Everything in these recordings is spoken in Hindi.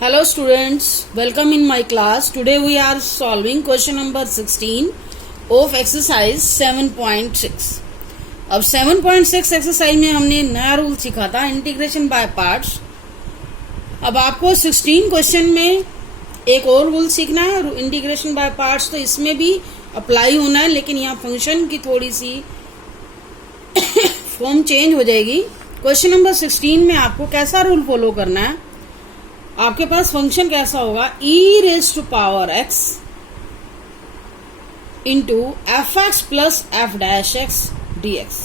Hello students, welcome in my class. Today we are solving question number 16 of exercise 7.6. अब 7.6 एक्सरसाइज में हमने नया रूल सीखा था इंटीग्रेशन बाय पार्ट्स. अब आपको 16 क्वेश्चन में एक और रूल सीखना है इंटीग्रेशन बाय पार्ट्स, तो इसमें भी अप्लाई होना है, लेकिन यहाँ फंक्शन की थोड़ी सी फॉर्म चेंज हो जाएगी. क्वेश्चन नंबर 16 में आपको कैसा रूल फॉलो करना है. आपके पास फंक्शन कैसा होगा, e raise to power x into F X plus F dash X D X.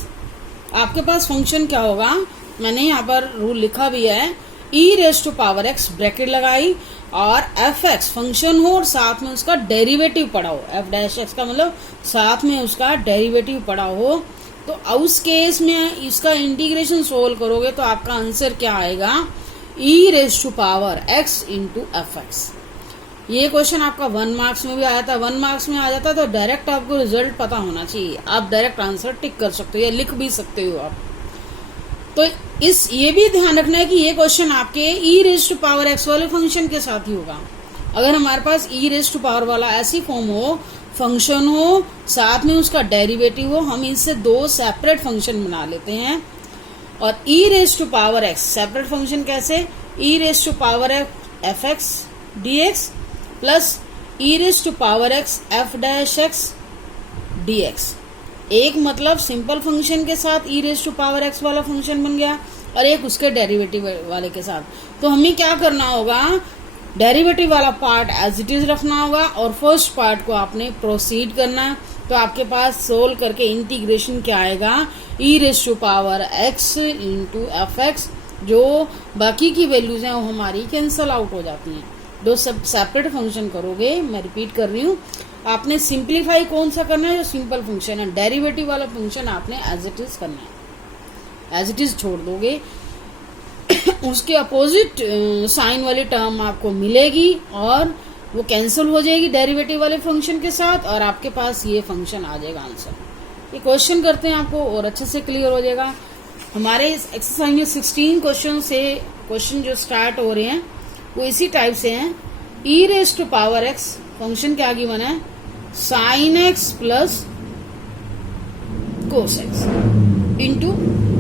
आपके पास फंक्शन क्या होगा, मैंने यहाँ पर रूल लिखा भी है. e raise to power x bracket लगाई और एफ एक्स फंक्शन हो और साथ में उसका डेरिवेटिव पड़ा हो. एफ डैश एक्स का मतलब साथ में उसका डेरिवेटिव पड़ा हो. तो उस केस में इसका इंटीग्रेशन सोल्व करोगे तो आपका आंसर क्या आएगा, e raise to power x into F x. ये क्वेश्चन आपका 1 मार्क्स में भी आया था. 1 मार्क्स में आ जाता तो डायरेक्ट आपको रिजल्ट पता होना चाहिए, आप डायरेक्ट आंसर टिक कर सकते हो या लिख भी सकते हो आप. तो ये भी ध्यान रखना है कि ये क्वेश्चन आपके ई रेज टू पावर x वाले फंक्शन के साथ ही होगा. अगर हमारे पास ई रेज टू पावर वाला ऐसी फॉर्म हो, फंक्शन हो, साथ में उसका डेरिवेटिव हो, हम इससे दो सेपरेट फंक्शन बना लेते हैं. और e raise to power x separate function कैसे, e raise to power F X D X plus e raise to power x F dash X D X. एक मतलब सिंपल फंक्शन के साथ e raise to power x वाला फंक्शन बन गया और एक उसके डेरिवेटिव वाले के साथ. तो हमें क्या करना होगा, डेरिवेटिव वाला पार्ट एज इट इज रखना होगा और फर्स्ट पार्ट को आपने प्रोसीड करना है. तो आपके पास सोल्व करके इंटीग्रेशन क्या आएगा, e raise to power x into F x. जो बाकी की वैल्यूज हैं वो हमारी कैंसल आउट हो जाती हैं. दो सब सेपरेट फंक्शन करोगे, मैं रिपीट कर रही हूँ, आपने सिंप्लीफाई कौन सा करना है, जो सिंपल फंक्शन है. डेरिवेटिव वाला फंक्शन आपने एज इट इज करना है, एज इट इज छोड़ दोगे. उसके अपोजिट साइन वाली टर्म आपको मिलेगी और वो कैंसिल हो जाएगी डेरिवेटिव वाले फंक्शन के साथ और आपके पास ये फंक्शन आ जाएगा आंसर. ये क्वेश्चन करते हैं आपको और अच्छे से क्लियर हो जाएगा. हमारे इस एक्सरसाइज में 16 क्वेश्चन जो स्टार्ट हो रहे हैं वो इसी टाइप से हैं. E raise to power x function क्या गिवन है, sine x plus cos x into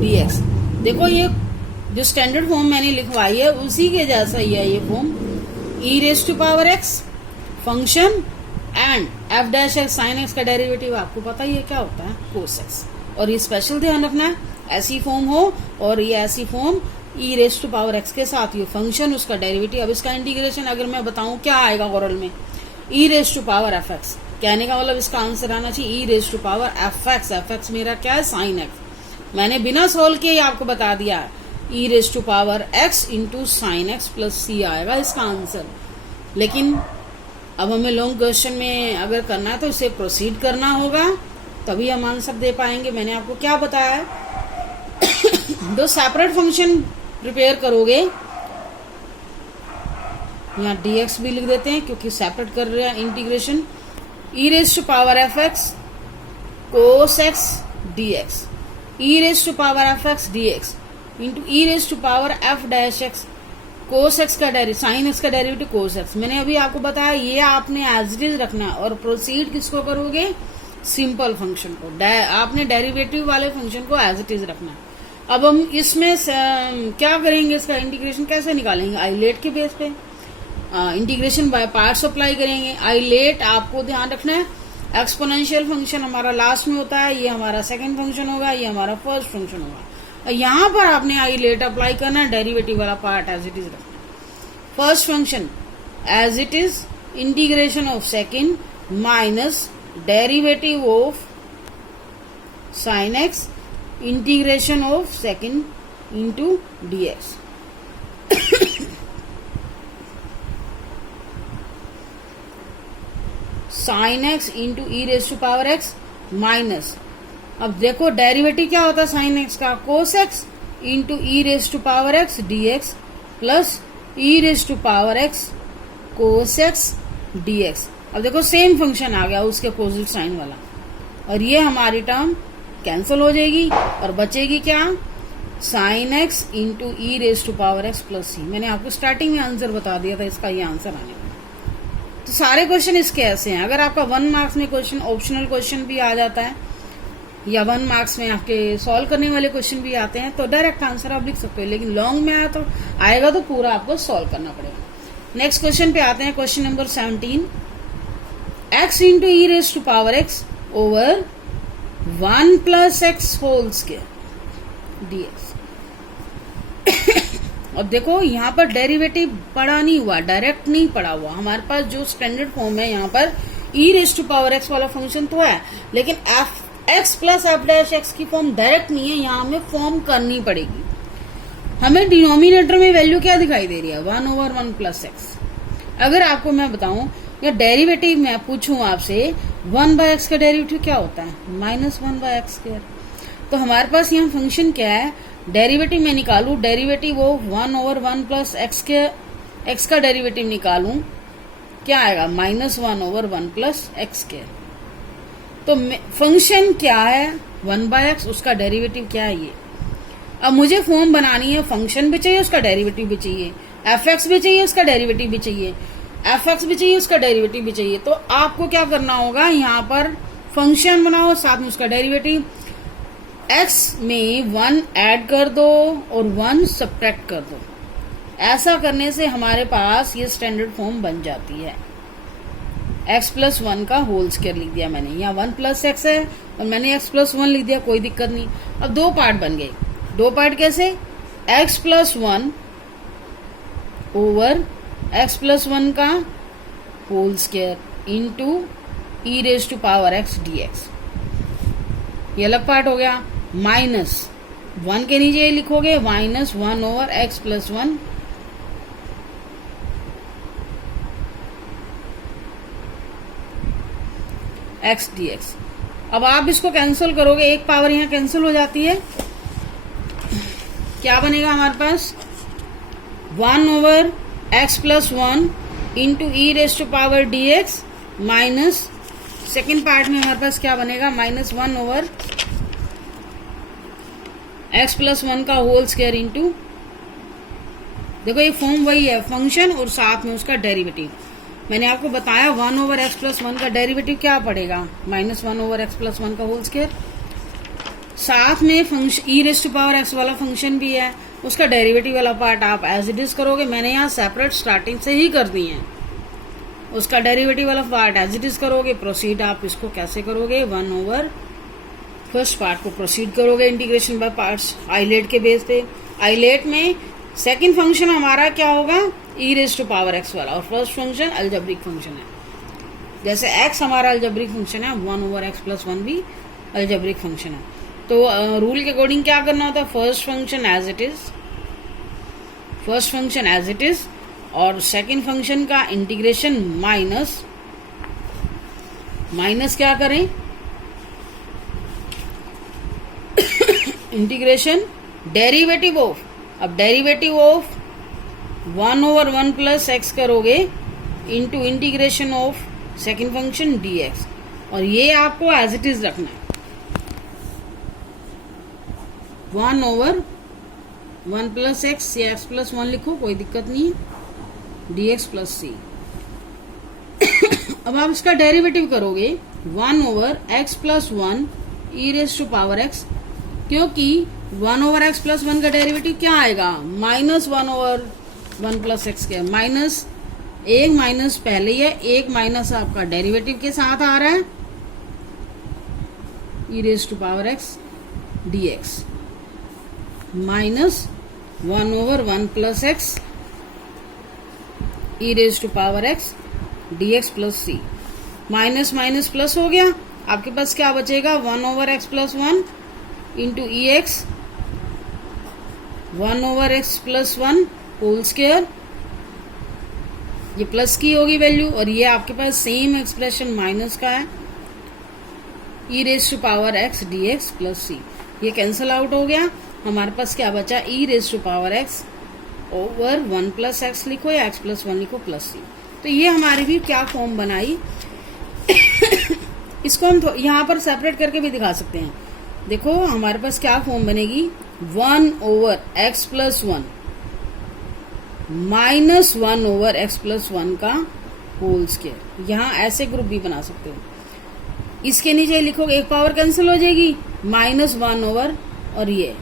D x. देखो ये जो स्टैंडर्ड फॉर्म मैंने लिखवाई है उसी के जैसा ही है ये form. E raise to power x function and F dash X sine X का डेरिवेटिव आपको पता ही है क्या होता है, कोस एक्स. और ये स्पेशल ध्यान रखना है, ऐसी फॉर्म हो और ये ऐसी form E raise to power x के साथ ये फंक्शन उसका डेरिवेटिव. अब इसका इंटीग्रेशन अगर मैं बताऊं क्या आएगा ओरल में, e raise to power F x. कहने का मतलब इसका आंसर आना चाहिए e raise to power F x. F x मेरा क्या है, साइन एक्स. मैंने बिना सोल्व किए आपको बता दिया e raise to power x into sine x plus c आएगा इसका आंसर. लेकिन अब हमें लॉन्ग क्वेश्चन में अगर करना है तो इसे प्रोसीड करना होगा, तभी हम आंसर दे पाएंगे. मैंने आपको क्या बताया है, दो सेपरेट फंक्शन प्रिपेयर करोगे. यहाँ dx भी लिख देते हैं क्योंकि सेपरेट कर रहे हैं integration. E raise to power F X cos X D X, E raise to power F X D X into E raise to power F dash X cos X का साइन एक्स का डेरिवेटिव कोस एक्स. मैंने अभी आपको बताया ये आपने एज इट इज रखना है और प्रोसीड किसको करोगे, सिंपल फंक्शन को. आपने डेरिवेटिव वाले फंक्शन को एज इट इज रखना है. अब हम इसमें क्या करेंगे, इसका इंटीग्रेशन कैसे निकालेंगे, आइलेट के बेस पे इंटीग्रेशन बाय पार्ट्स अप्लाई करेंगे. आइलेट आपको ध्यान रखना है, एक्सपोनेंशियल फंक्शन हमारा लास्ट में होता है, ये हमारा सेकंड फंक्शन होगा, ये हमारा फर्स्ट फंक्शन होगा. यहाँ पर आपने आइलेट अप्लाई करना है, डेरिवेटिव वाला पार्ट एज इट इज रखना है. First function as it is integration of second minus derivative of sine X integration of second into D X. Sine x into E raise to power X minus, अब देखो डेरिवेटिव क्या होता है साइन एक्स का, cos X into E raise to power X D X plus E raise to power X cos X D X. अब देखो सेम फंक्शन आ गया उसके अपोजिट साइन वाला और ये हमारी टर्म कैंसिल हो जाएगी और बचेगी क्या, sine x into E raise to power x plus c. मैंने आपको स्टार्टिंग में आंसर बता दिया था, इसका ये आंसर आने वाला। तो सारे क्वेश्चन इसके ऐसे हैं। अगर आपका 1 मार्क्स में क्वेश्चन ऑप्शनल क्वेश्चन भी आ जाता है या 1 मार्क्स में आपके सॉल्व करने वाले क्वेश्चन भी आते हैं तो डायरेक्ट आंसर आप लिख सकते हो, लेकिन लॉन्ग में आएगा तो पूरा आपको सॉल्व करना पड़ेगा। नेक्स्ट क्वेश्चन पे आते हैं, question number 17। X into E raise to power x over 1 plus X whole square DX. अब देखो यहाँ पर डेरिवेटिव पढ़ा नहीं हुआ, डायरेक्ट नहीं पढ़ा हुआ। हमारे पास जो स्टैंडर्ड फॉर्म है यहाँ पर ई रेज टू पावर एक्स वाला फंक्शन तो है, लेकिन x plus F dash x की फॉर्म डायरेक्ट नहीं है, यहाँ हमें फॉर्म करनी पड़ेगी। हमें डिनोमिनेटर में वैल्यू क्या दिखाई दे रही है, 1 ओवर 1 प्लस एक्स। अगर आपको मैं बताऊं या डेरिवेटिव में पूछूं आपसे 1 बाय एक्स का डेरिवेटिव क्या होता है, -1 बाय एक्स स्क्वायर। तो हमारे पास यहाँ फंक्शन क्या है, डेरिवेटिव में निकालू, डेरिवेटिव वो 1 ओवर 1 प्लस एक्स के एक्स का डेरिवेटिव निकालूं, क्या आएगा, -1 ओवर 1 प्लस एक्स स्क्वायर। तो फंक्शन क्या है 1 बाय एक्स, उसका डेरिवेटिव क्या है ये। अब मुझे फॉर्म बनानी है, फंक्शन भी चाहिए उसका डेरिवेटिव भी चाहिए, एफ एक्स भी चाहिए उसका डेरिवेटिव भी चाहिए, एफ एक्स भी चाहिए उसका डेरिवेटिव भी चाहिए। तो आपको क्या करना होगा, यहाँ पर फंक्शन बनाओ साथ में उसका डेरिवेटिव, एक्स में 1 ऐड कर दो और 1 सब्ट्रैक्ट कर दो। ऐसा करने से हमारे पास ये स्टैंडर्ड फॉर्म बन जाती है। x प्लस 1 का होल स्क्वायर लिख दिया मैंने, यहाँ 1 प्लस एक्स है और मैंने x प्लस 1 लिख दिया, कोई दिक्कत नहीं। अब 2 पार्ट बन गए। 2 पार्ट कैसे, x plus 1 over x plus 1 का whole square into E raise to power x DX. ये अलग पार्ट हो गया। -1 के नीचे ये लिखोगे -1 over x plus 1 X DX. अब आप इसको कैंसिल करोगे, एक पावर यहाँ कैंसिल हो जाती है, क्या बनेगा हमारे पास, 1 over x plus 1 into E raise to power DX minus second part में हमारे पास क्या बनेगा, -1 ओवर x प्लस 1 का होल स्क्वायर इंटू, देखो ये फॉर्म वही है, फंक्शन और साथ में उसका डेरिवेटिव। मैंने आपको बताया 1 ओवर x प्लस 1 का डेरिवेटिव क्या पड़ेगा, -1 ओवर x प्लस 1 का होल स्क्वायर। साथ में function E raise to power X वाला फंक्शन भी है, उसका डेरिवेटिव वाला पार्ट आप एज इट इज करोगे। मैंने यहाँ सेपरेट स्टार्टिंग से ही कर दी है, उसका डेरिवेटिव वाला पार्ट एज इट इज करोगे। प्रोसीड आप इसको कैसे करोगे, 1 ओवर फर्स्ट पार्ट को प्रोसीड करोगे इंटीग्रेशन बाय पार्ट्स आइलेट के बेस पे। आइलेट में सेकंड फंक्शन हमारा क्या होगा, ई रेज टू पावर एक्स वाला, और फर्स्ट फंक्शन अलजेब्रिक फंक्शन है। जैसे एक्स हमारा अलजेब्रिक फंक्शन है, 1 ओवर एक्स प्लस 1 भी अलजेब्रिक फंक्शन है। तो रूल के अकॉर्डिंग क्या करना होता है, first function as it is और सेकंड फंक्शन का इंटीग्रेशन माइनस क्या करें, इंटीग्रेशन डेरिवेटिव ऑफ, अब derivative of 1 over 1 plus x करोगे into integration of second function d x, और ये आपको एज इट इज रखना है। 1 ओवर 1 प्लस एक्स या एक्स प्लस 1 लिखो, कोई दिक्कत नहीं है, डीएक्स प्लस सी। अब आप इसका डेरिवेटिव करोगे 1 over x plus 1 E raise to power X, क्योंकि 1 ओवर एक्स प्लस 1 का डेरिवेटिव क्या आएगा, -1 ओवर 1 प्लस एक्स के, माइनस एक माइनस पहले ही है, एक माइनस आपका डेरिवेटिव के साथ आ रहा है, e raise to power x d x -1 over 1 plus x E raise to power x d x plus c. Minus minus plus हो गया, आपके पास क्या बचेगा, 1 over x plus 1 into e x 1 over x plus 1 whole square, ये प्लस की होगी वैल्यू, और ये आपके पास सेम एक्सप्रेशन माइनस का है, e raise to power x d x plus c. ये कैंसिल आउट हो गया, हमारे पास क्या बचा, e raise to power x over 1 plus x लिखो या एक्स प्लस 1 लिखो प्लस सी। तो ये हमारी भी क्या फॉर्म बनाई इसको हम यहाँ पर सेपरेट करके भी दिखा सकते हैं। देखो हमारे पास क्या फॉर्म बनेगी, 1/x+1 -1/x+1 का होल स्क्वायर। यहाँ ऐसे ग्रुप भी बना सकते हो। इसके नीचे लिखोगे, एक पावर कैंसिल हो जाएगी, -1 और ये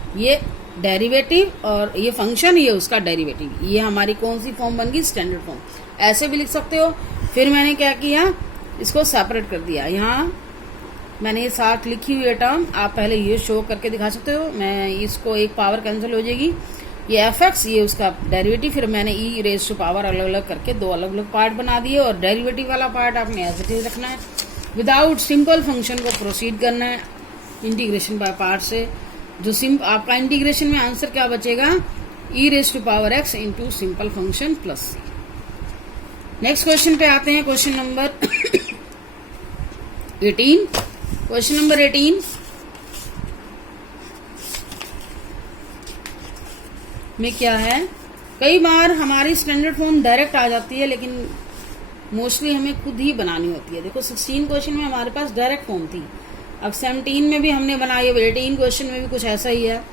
डेरिवेटिव और ये फंक्शन, ये उसका डेरिवेटिव। ये हमारी कौन सी फॉर्म बन गई, स्टैंडर्ड फॉर्म। ऐसे भी लिख सकते हो। फिर मैंने क्या किया, इसको सेपरेट कर दिया। यहाँ मैंने ये साथ लिखी हुई टर्म, आप पहले ये शो करके दिखा सकते हो। मैं इसको, एक पावर कैंसिल हो जाएगी, ये fx, ये उसका डेरिवेटिव। फिर मैंने e⁻⁴ अलग अलग करके दो अलग अलग पार्ट बना दिए, और डेरिवेटिव वाला पार्ट आपने एज इट इज रखना है। विदाउट सिंपल फंक्शन को प्रोसीड करना है इंटीग्रेशन बाय पार्ट से। जो आपका इंटीग्रेशन में आंसर क्या बचेगा, e⁻x into simple function plus c। Next question पे आते हैं, क्वेश्चन नंबर 18। क्वेश्चन नंबर 18 में क्या है, कई बार हमारी स्टैंडर्ड फॉर्म डायरेक्ट आ जाती है, लेकिन मोस्टली हमें खुद ही बनानी होती है। देखो 16 क्वेश्चन में हमारे पास डायरेक्ट फॉर्म थी, अब 17 में भी हमने बनाई है, 18 क्वेश्चन में भी कुछ ऐसा ही है।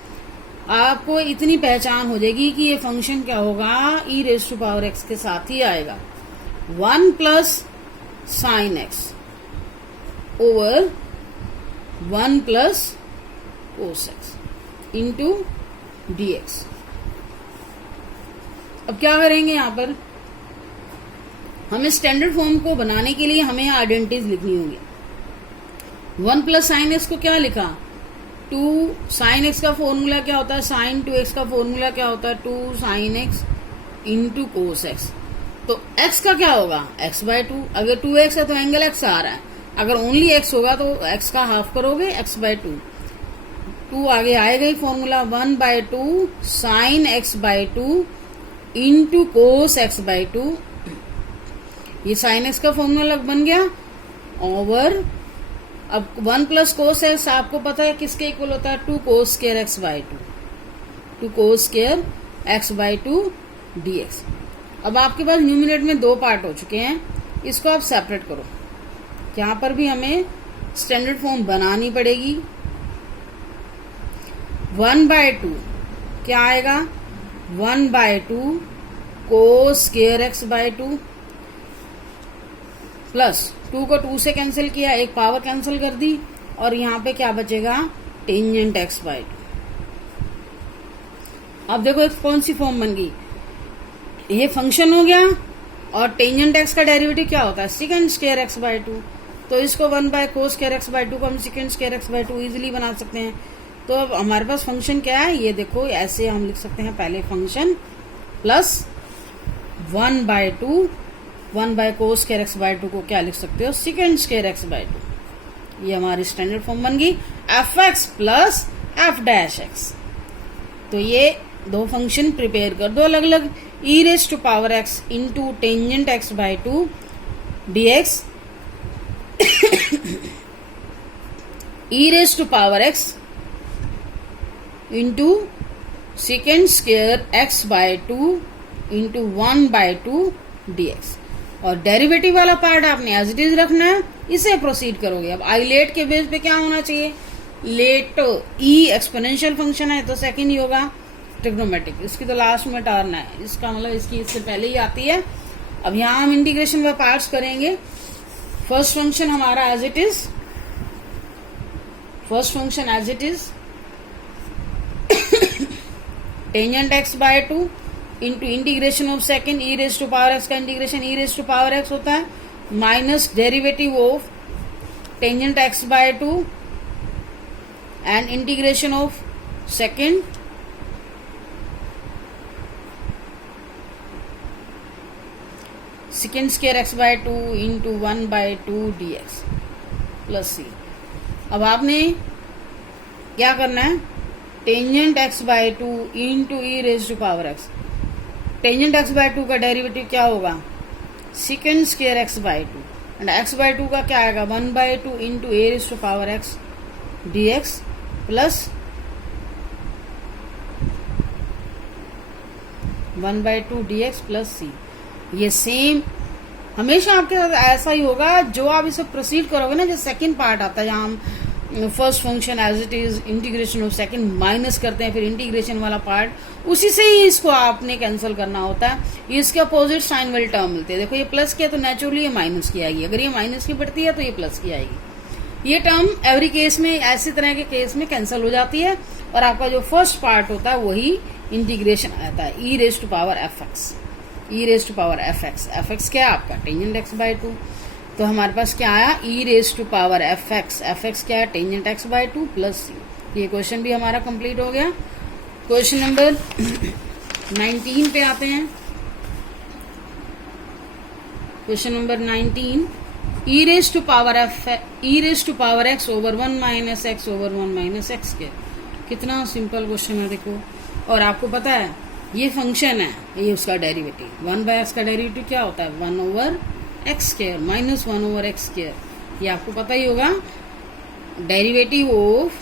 आपको इतनी पहचान हो जाएगी कि ये फंक्शन क्या होगा, e⁻x के साथ ही आएगा, 1 + sin x over 1 + cos x into dx। अब क्या करेंगे, यहाँ पर हमें स्टैंडर्ड फॉर्म को बनाने के लिए हमें आइडेंटिटीज लिखनी होगी। 1 + sin x को क्या लिखा, 2 sin x का फॉर्मूला क्या होता है, sin 2x का फॉर्मूला क्या होता है, 2 sin x into cos x। तो x का क्या होगा, x/2। अगर 2x है तो एंगल x आ रहा है, अगर ओनली x होगा तो x का हाफ करोगे, x/2। 2 आगे आएगा ही formula, 1/2 sin x/2 into cos x/2। ये sin x का फॉर्मूला बन गया, ओवर अब 1 + cos x आपको पता है किसके इक्वल होता है, 2 cos square x/2, 2 cos square x/2 dx। अब आपके पास न्यूमिनेटर में 2 पार्ट हो चुके हैं, इसको आप सेपरेट करो। यहाँ पर भी हमें स्टैंडर्ड फॉर्म बनानी पड़ेगी। 1/2 क्या आएगा, 1/2 cos square x/2 प्लस 2 को 2 से कैंसिल किया, एक पावर कैंसिल कर दी, और यहाँ पे क्या बचेगा, टेंजेंट x/2। अब देखो एक कौन सी फॉर्म बन गई, ये फंक्शन हो गया, और टेंजेंट x का डेरिवेटिव क्या होता है, सेकंड स्क्वायर x/2। तो इसको 1/cos square x/2 को हम सेकंड स्क्वायर x/2 इजीली बना सकते हैं। तो अब हमारे पास फंक्शन क्या है, ये देखो ऐसे हम लिख सकते हैं, पहले function plus 1/2 1/cos square x/2 को क्या लिख सकते हो, सेकंड स्क्वायर x/2। ये हमारी स्टैंडर्ड फॉर्म बन गई, fx प्लस f'(x)। तो ये दो फंक्शन प्रिपेयर कर दो अलग अलग, e⁻x into tangent x/2 dx, e⁻x into second square x/2 into 1/2 dx। और डेरिवेटिव वाला पार्ट आपने एज इट इज रखना है, इसे प्रोसीड करोगे। अब आइलेट के बेस पे क्या होना चाहिए, लेट e एक्सपोनेंशियल फंक्शन है तो सेकंड ही होगा, ट्रिग्नोमेट्रिक इसकी तो लास्ट में टर्न है, इसका मतलब इसकी इससे पहले ही आती है। अब यहाँ हम इंटीग्रेशन बाय पार्ट्स करेंगे। फर्स्ट फंक्शन हमारा as it is, first function as it is tangent x/2 into integration of second e⁻x का इंटीग्रेशन e⁻x होता है, minus derivative of tangent x/2 and integration of second second square x/2 into 1/2 dx plus c। अब आपने क्या करना है, tangent x/2 into e⁻x। Tangent x/2 का डेरिवेटिव क्या होगा, second square x/2 and x/2 का क्या आएगा, 1/2 into e⁻x dx plus 1/2 dx plus c। ये सेम हमेशा आपके साथ ऐसा ही होगा, जो आप इसे प्रोसीड करोगे ना, जो सेकंड पार्ट आता है जहाँ हम first function as it is, integration of second minus करते हैं, फिर इंटीग्रेशन वाला पार्ट उसी से ही इसको आपने कैंसिल करना होता है। ये इसके अपोजिट साइन वाली टर्म मिलती है। देखो ये प्लस की है तो नेचुरली ये माइनस की आएगी, अगर ये माइनस की पड़ती है तो ये प्लस की आएगी। ये टर्म एवरी केस में, ऐसी तरह के केस में कैंसिल हो जाती है और आपका जो फर्स्ट पार्ट होता है वही इंटीग्रेशन आता है, e raise to power F x. E raise to power F x, f x क्या है आपका टेंजेंट एक्स बाय 2, तो हमारे पास क्या आया e raise to power F x क्या है tangent x by 2 plus c. ये क्वेश्चन भी हमारा कंप्लीट हो गया। क्वेश्चन नंबर 19 पे आते हैं। Question number 19, E raise to power x over 1 minus X over 1 minus X के। कितना सिंपल क्वेश्चन है देखो। और आपको पता है ये फंक्शन है, ये उसका डेरिवेटिव 1 बाय एक्स का डेरिवेटिव क्या होता है 1 over X square minus 1 over X square. ये आपको पता ही होगा। डेरिवेटिव ऑफ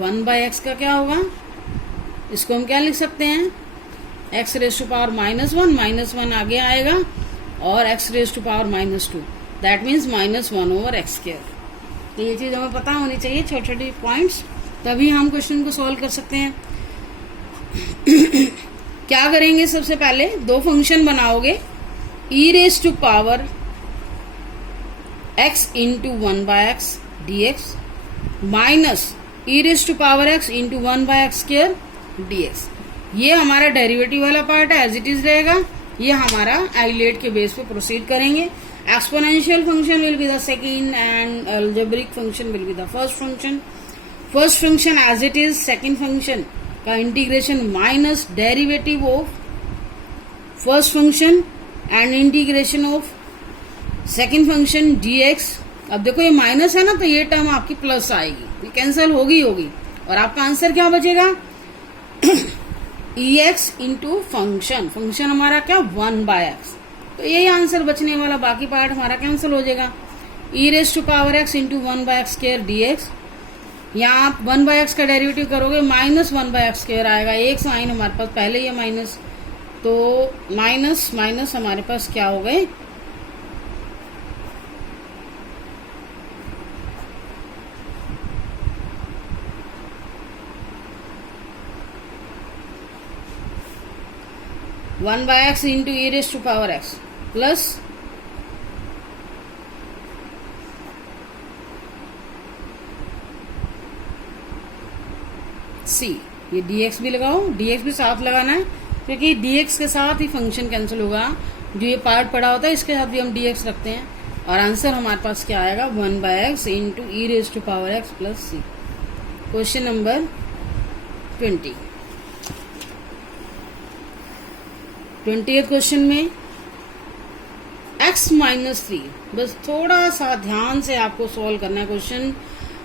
1 बाय एक्स का क्या होगा, इसको हम क्या लिख सकते हैं X raise to power minus one आगे आएगा और X raise to power -2, that means -1 over X square. तो ये चीज हमें पता होनी चाहिए, छोटे छोटे पॉइंट्स, तभी हम क्वेश्चन को सॉल्व कर सकते हैं। क्या करेंगे, सबसे पहले दो फंक्शन बनाओगे, e raise to power x into 1 by x D x minus e raise to power x into 1 by x square d x. ये हमारा डेरिवेटिव वाला पार्ट है, एज इट इज रहेगा। ये हमारा आइलेट के बेस पे प्रोसीड करेंगे। Exponential function will be the second and algebraic function will be the first function. First function as it is, second function का integration minus derivative of first function and integration of second function dx। अब देखो ये माइनस है ना, तो ये टर्म आपकी प्लस आएगी, ये कैंसिल होगी और आपका आंसर क्या बचेगा ex इंटू फंक्शन हमारा क्या 1 बाय एक्स। तो यही आंसर बचने वाला, बाकी पार्ट हमारा कैंसिल हो जाएगा। E raise to power x into 1 by x square dx। यहाँ आप 1 बाय एक्स का डेरिवेटिव करोगे -1 बाय एक्स स्क्वायर आएगा। एक साइन हमारे पास पहले ही है माइनस, तो माइनस माइनस हमारे पास क्या हो गए 1 by x into e raised to power x plus c। ये dx भी लगाओ, dx भी साथ लगाना है क्योंकि dx के साथ ही फंक्शन कैंसिल होगा। जो ये पार्ट पड़ा होता है इसके साथ भी हम dx रखते हैं और आंसर हमारे पास क्या आएगा 1 by x into e raised to power x plus c। Question number 20th question में x -3, बस थोड़ा सा ध्यान से आपको सॉल्व करना है क्वेश्चन।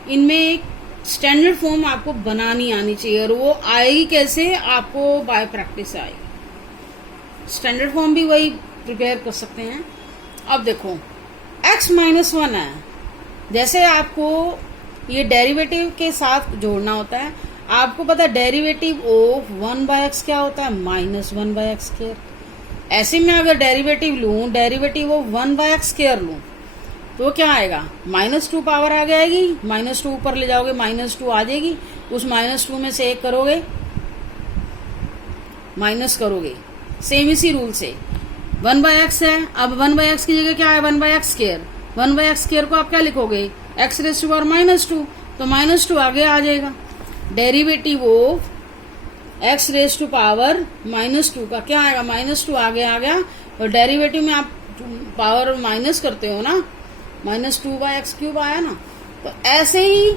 इनमें एक स्टैंडर्ड फॉर्म आपको बनानी आनी चाहिए और वो आएगी कैसे, आपको बाय प्रैक्टिस आएगी। स्टैंडर्ड फॉर्म भी वही प्रिपेयर कर सकते हैं। अब देखो x -1 है, जैसे आपको ये डेरिवेटिव के साथ जोड़ना होता है। आपको पता है डेरिवेटिव ऑफ 1 बाय एक्स क्या होता है -1 बाय एक्स स्क्वायर। ऐसे में अगर डेरिवेटिव लूं, derivative of 1 by x square लूं तो क्या आएगा -2 पावर आ जाएगी, -2 ऊपर ले जाओगे -2 आ जाएगी, उस -2 में से एक करोगे माइनस करोगे, सेम इसी रूल से 1 बाय एक्स है। अब 1 बाय एक्स की जगह क्या है 1 by x square. 1 by x square को आप क्या लिखोगे x रेज़ टू पावर -2, तो -2 आगे आ जाएगा। Derivative of x raise to power -2 का क्या आएगा -2 आगे आ गया और डेरिवेटिव में आप पावर माइनस करते हो ना, -2 बाय एक्स क्यूब आया ना। तो ऐसे ही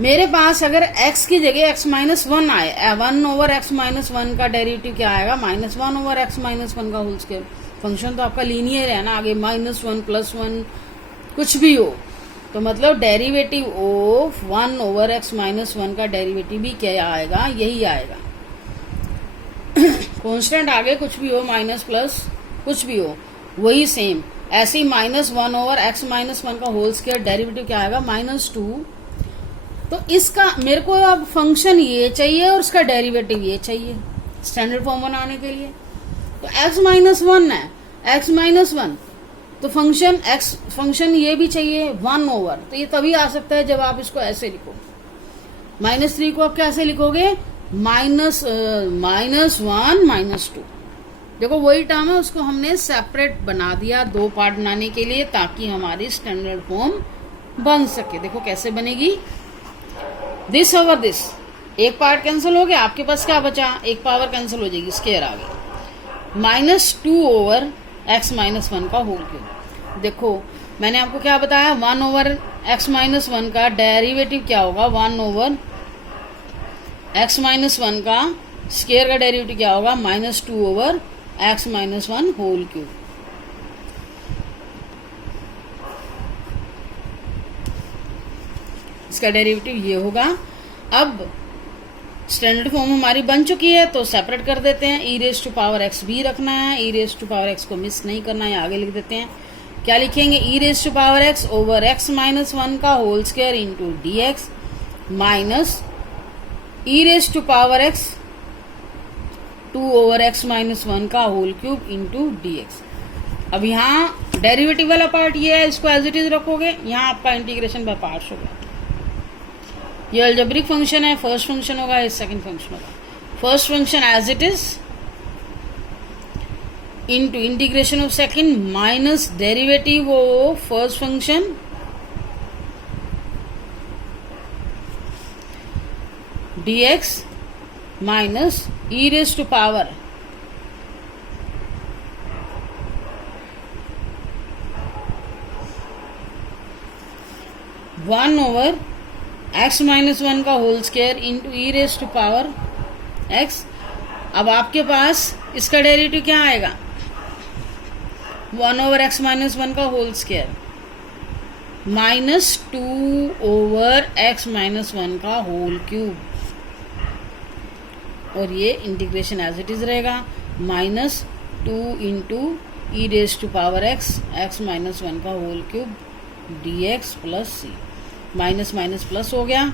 मेरे पास अगर x की जगह x -1 आए, 1 ओवर x -1 का डेरिवेटिव क्या आएगा -1 ओवर x -1 का होल स्क्वायर। फंक्शन तो आपका लीनियर है ना, आगे -1 +1 कुछ भी हो, तो मतलब डेरिवेटिव ऑफ 1 ओवर x -1 का डेरिवेटिव भी क्या आएगा, यही आएगा। कांस्टेंट आगे कुछ भी हो, माइनस प्लस कुछ भी हो, वही सेम। ऐसे ही -1 ओवर x -1 का होल स्क्वायर डेरिवेटिव क्या आएगा -2। तो इसका मेरे को अब फंक्शन ये चाहिए और उसका डेरिवेटिव ये चाहिए स्टैंडर्ड फॉर्म बनाने के लिए। तो x -1 है, x -1 तो फंक्शन ये भी चाहिए 1 ओवर, तो ये तभी आ सकता है जब आप इसको ऐसे लिखो। -3 को आप कैसे लिखोगे? -1 -2। देखो वही टर्म है, उसको हमने सेपरेट बना दिया 2 पार्ट बनाने के लिए, ताकि हमारी स्टैंडर्ड फॉर्म बन सके। देखो कैसे बनेगी, दिस ओवर दिस, एक पार्ट कैंसिल हो गया, आपके पास क्या बचा? एक पावर कैंसिल हो जाएगी, स्क्वायर आ गई। -2 ओवर x - 1 का होल क्यूब। देखो मैंने आपको क्या बताया, 1 ओवर x - 1 का डेरिवेटिव क्या होगा? 1 ओवर x - 1 का स्क्वायर का डेरिवेटिव क्या होगा? -2 ओवर x - 1 होल क्यूब। इसका डेरिवेटिव ये होगा। अब स्टैंडर्ड फॉर्म हमारी बन चुकी है, तो सेपरेट कर देते हैं। e⁻x भी रखना है, e⁻x को मिस नहीं करना है, आगे लिख देते हैं। क्या लिखेंगे? e⁻x ओवर x - 1 का whole square into dx minus e⁻x 2 over x - 1 का होल क्यूब इंटू dx। अब यहाँ डेरिवेटिव वाला पार्ट ये है, इसको एज इट इज रखोगे, यहाँ आपका इंटीग्रेशन बाय पार्ट्स होगा। ये अलजेब्रिक फंक्शन है, फर्स्ट फंक्शन होगा, ये सेकंड फंक्शन होगा। First function as it is into integration of second minus derivative of first function dx minus e⁻ 1 over x - 1 का होल स्क्वायर इंटू e⁻x। अब आपके पास इसका डेरिवेटिव क्या आएगा? 1 ओवर x - 1 का होल स्क्वायर -2 ओवर x - 1 का होल क्यूब, और ये इंटीग्रेशन एज इट इज रहेगा। -2 इंटू e⁻x x - 1 का whole cube dx plus c, minus minus plus हो गया।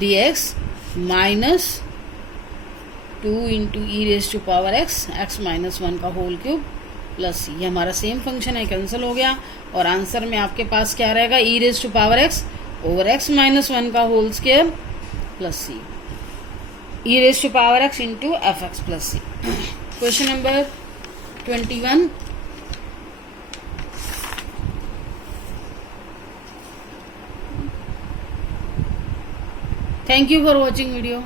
dx -2 इंटू e⁻x x - 1 का होल क्यूब प्लस c। ये हमारा सेम फंक्शन है, कैंसिल हो गया, और आंसर में आपके पास क्या रहेगा? e⁻x ओवर x - 1 का whole square plus c, e⁻x into fx plus c। Question number 21। Thank you for watching video.